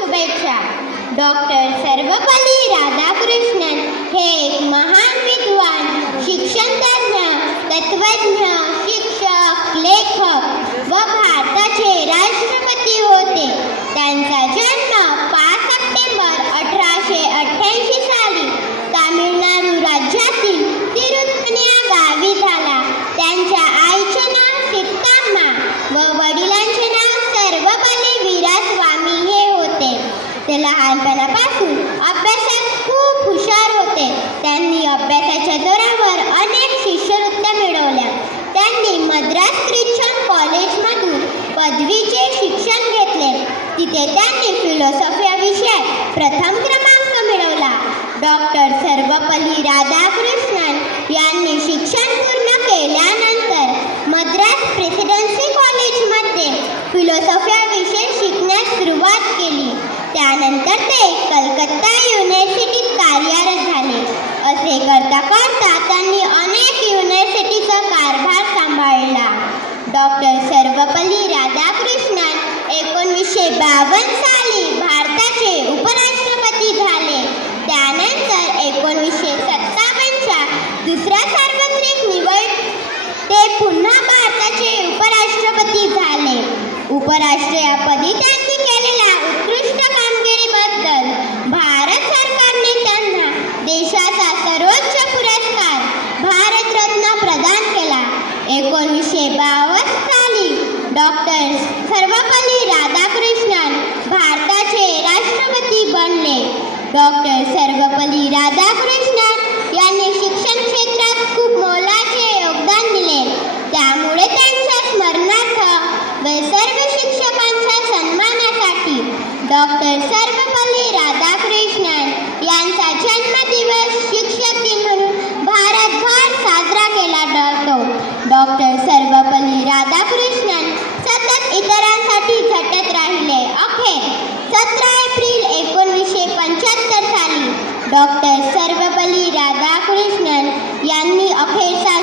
शुभेच्छा. डॉक्टर सर्वपल्ली राधाकृष्णन हे एक महान विद्वान शिक्षणतज्ञ तत्वज्ञ शिक्षक लेखक व भारताचे राष्ट्रपती होते त्यांचा जन्म पाच सप्टेंबर अठराशे अठ्ठ्याऐंशी साली तामिळनाडू राज्यातील तिरुपती या गावी झाला त्यांच्या आईचे नाव सीताम्मा व वडिलांचे नाव सर्वपल्ली वीरास्वामी हे होते ते लहानपणापासून अभ्यासात खूप हुशार होते. त्यांनी अभ्यासाच्या जोरावर अनेक शिष्यवृत्त्या मिळवल्या. त्यांनी मद्रास ख्रिश्चन कॉलेजमधून पदवीचे शिक्षण घेतले. तिथे त्यांनी फिलॉसॉफी या विषयात प्रथम क्रमांक मिळवला. डॉक्टर सर्वपल्ली राधाकृष्ण त्यानंतर ते कलकत्ता युनिव्हर्सिटीत कार्यरत झाले. असे करता करता त्यांनी अनेक युनिव्हर्सिटीचा कारभार सांभाळला. डॉक्टर सर्वपल्ली राधाकृष्णन एकोणीसशे बावन्न साली भारताचे उपराष्ट्रपती झाले. त्यानंतर एकोणीसशे सत्तावन्नच्या दुसऱ्या सार्वत्रिक निवड ते पुन्हा भारताचे उपराष्ट्रपती झाले. उपराष्ट्रपदी त्यांनी बावन्न साली डॉक्टर सर्वपल्ली राधाकृष्णन भारताचे राष्ट्रपती बनले. डॉक्टर सर्वपल्ली राधाकृष्णन यांनी शिक्षण क्षेत्रात खूप मोलाचे योगदान दिले. त्यामुळे त्यांच्या स्मरणार्थ व सर्व शिक्षकांच्या सन्मानासाठी डॉक्टर सर्वपल्ली राधाकृष्णन यांचा जन्मदिवस शिक्षक दिन म्हणून help